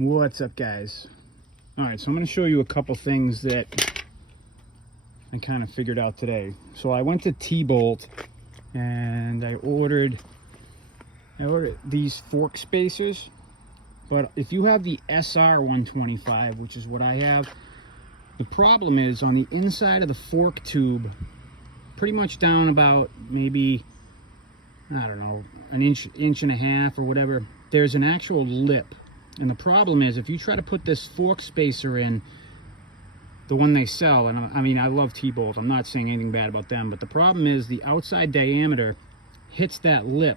What's up, guys? All right, so I'm going to show you a couple things that I kind of figured out today. So I went to T-Bolt and I ordered these fork spacers. But if you have the SR 125, which is what I have, the problem is on the inside of the fork tube, pretty much down about maybe, I don't know, an inch and a half or whatever, there's an actual lip. And the problem is, if you try to put this fork spacer in, the one they sell, and I mean, I love T-Bolt, I'm not saying anything bad about them, but the problem is the outside diameter hits that lip.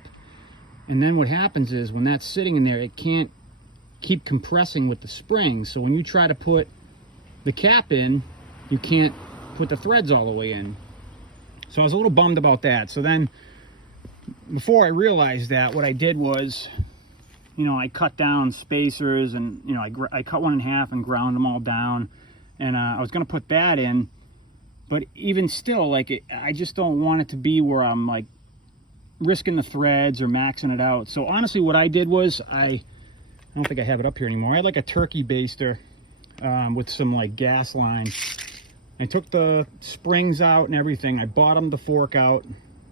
And then what happens is, when that's sitting in there, it can't keep compressing with the spring. So when you try to put the cap in, you can't put the threads all the way in. So I was a little bummed about that. So then, before I realized that, what I did was, you know, I cut down spacers, and, you know, I cut one in half and ground them all down, and I was going to put that in, but even still, like, I just don't want it to be where I'm, like, risking the threads or maxing it out. So honestly, what I did was, I don't think I have it up here anymore. I had like a turkey baster with some, like, gas line. I took the springs out and everything. I bottomed the fork out.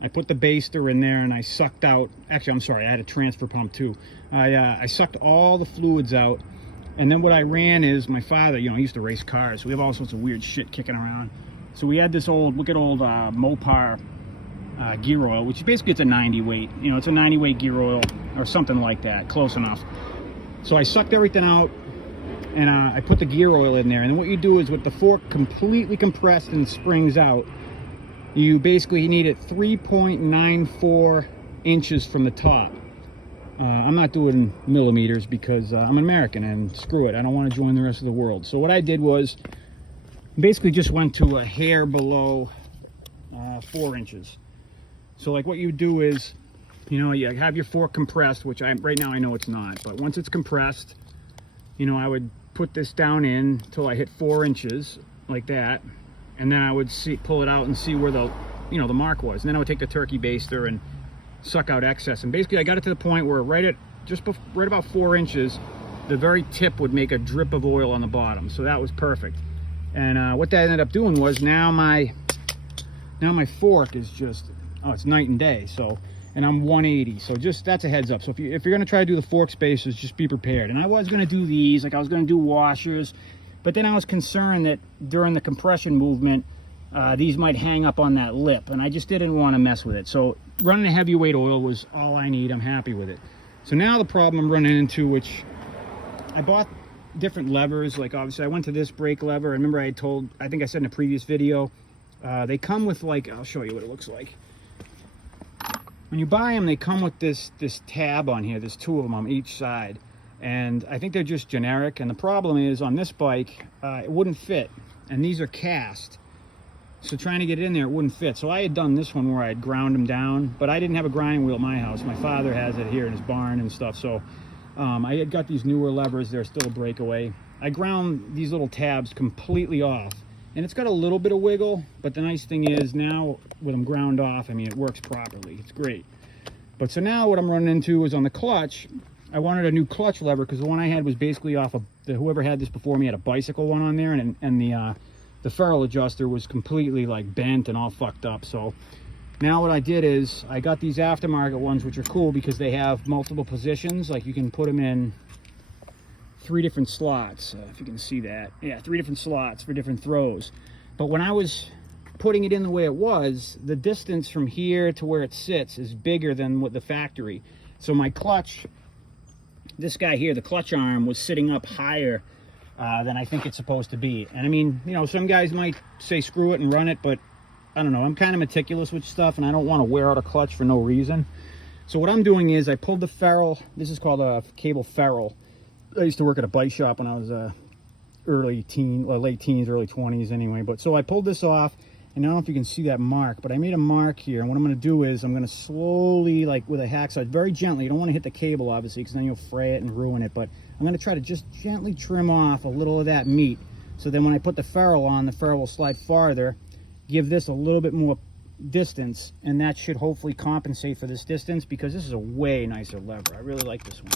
I put the baster in there and I sucked out, actually, I'm sorry, I had a transfer pump too. I sucked all the fluids out, and then what I ran is, my father, you know, he used to race cars, so we have all sorts of weird shit kicking around. So we had this old, look at old Mopar gear oil, which basically it's a 90 weight, you know, it's a 90 weight gear oil or something like that, close enough. So I sucked everything out and I put the gear oil in there, and then what you do is, with the fork completely compressed and springs out, you basically need it 3.94 inches from the top. I'm not doing millimeters because I'm an American, and screw it, I don't want to join the rest of the world. So what I did was basically just went to a hair below 4 inches. So like what you do is, you know, you have your fork compressed, which right now I know it's not, but once it's compressed, you know, I would put this down in till I hit 4 inches like that. And then I would pull it out and see where the, you know, the mark was. And then I would take the turkey baster and suck out excess. And basically I got it to the point where right about 4 inches, the very tip would make a drip of oil on the bottom. So that was perfect. And what that ended up doing was, now my fork is just, oh, it's night and day. So, and I'm 180. So just, that's a heads up. So if you're going to try to do the fork spacers, just be prepared. And I was going to do these, like I was going to do washers. But then I was concerned that during the compression movement, these might hang up on that lip, and I just didn't want to mess with it. So running a heavyweight oil was all I need. I'm happy with it. So now the problem I'm running into, which I bought different levers, like obviously I went to this brake lever. I remember I think I said in a previous video, they come with, like, I'll show you what it looks like. When you buy them, they come with this tab on here. There's two of them on each side. And I think they're just generic, and the problem is, on this bike, it wouldn't fit, and these are cast, so trying to get it in there, it wouldn't fit. So I had done this one where I had ground them down, but I didn't have a grinding wheel at my house. My father has it here in his barn and stuff. So I had got these newer levers. They're still a breakaway. I ground these little tabs completely off, and it's got a little bit of wiggle, but the nice thing is, now with them ground off, I mean, it works properly. It's great. But so now what I'm running into is, on the clutch, I wanted a new clutch lever, because the one I had was basically off of, whoever had this before me had a bicycle one on there, and the ferrule adjuster was completely, like, bent and all fucked up. So now what I did is, I got these aftermarket ones, which are cool because they have multiple positions. Like, you can put them in 3 different slots, if you can see that. Yeah, 3 different slots for different throws. But when I was putting it in the way it was, the distance from here to where it sits is bigger than what the factory. So my clutch, this guy here, the clutch arm, was sitting up higher than I think it's supposed to be. And I mean, you know, some guys might say screw it and run it, but I don't know, I'm kind of meticulous with stuff, and I don't want to wear out a clutch for no reason. So what I'm doing is, I pulled the ferrule. This is called a cable ferrule. I used to work at a bike shop when I was late teens, early 20s anyway. But so I pulled this off, and I don't know if you can see that mark, but I made a mark here. And what I'm going to do is, I'm going to slowly, like with a hacksaw, very gently, you don't want to hit the cable obviously, because then you'll fray it and ruin it, but I'm going to try to just gently trim off a little of that meat, so then when I put the ferrule on, the ferrule will slide farther, give this a little bit more distance, and that should hopefully compensate for this distance, because this is a way nicer lever. I really like this one.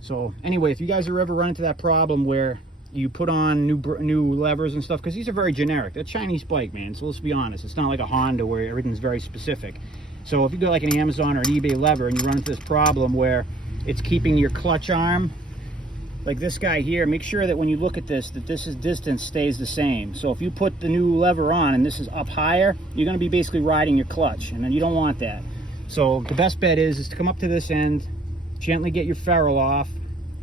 So anyway, if you guys are ever run into that problem where you put on new levers and stuff, because these are very generic. They're Chinese bike, man, so let's be honest. It's not like a Honda where everything's very specific. So if you go like an Amazon or an eBay lever and you run into this problem where it's keeping your clutch arm, like this guy here, make sure that when you look at this, that this distance stays the same. So if you put the new lever on and this is up higher, you're going to be basically riding your clutch, and then you don't want that. So the best bet is to come up to this end, gently get your ferrule off,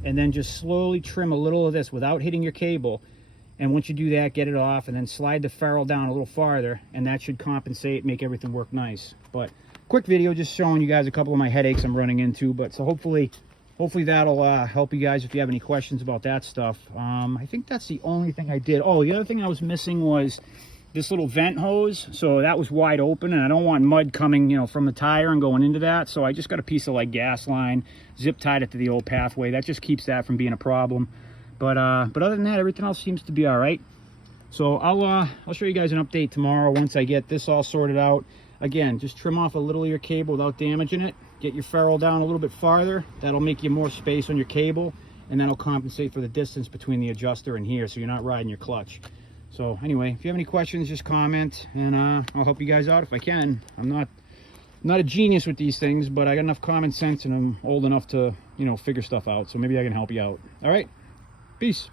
and then just slowly trim a little of this without hitting your cable. And once you do that, get it off, and then slide the ferrule down a little farther, and that should compensate, make everything work nice. But quick video just showing you guys a couple of my headaches I'm running into. But so hopefully that'll help you guys if you have any questions about that stuff. I think that's the only thing I did. Oh, the other thing I was missing was this little vent hose. So that was wide open, and I don't want mud coming, you know, from the tire and going into that. So I just got a piece of like gas line, zip tied it to the old pathway. That just keeps that from being a problem. But other than that, everything else seems to be all right. So I'll show you guys an update tomorrow once I get this all sorted out. Again, just trim off a little of your cable without damaging it. Get your ferrule down a little bit farther. That'll make you more space on your cable, and that'll compensate for the distance between the adjuster and here, so you're not riding your clutch. So anyway, if you have any questions, just comment, and I'll help you guys out if I can. I'm not a genius with these things, but I got enough common sense, and I'm old enough to, you know, figure stuff out. So maybe I can help you out. All right, peace.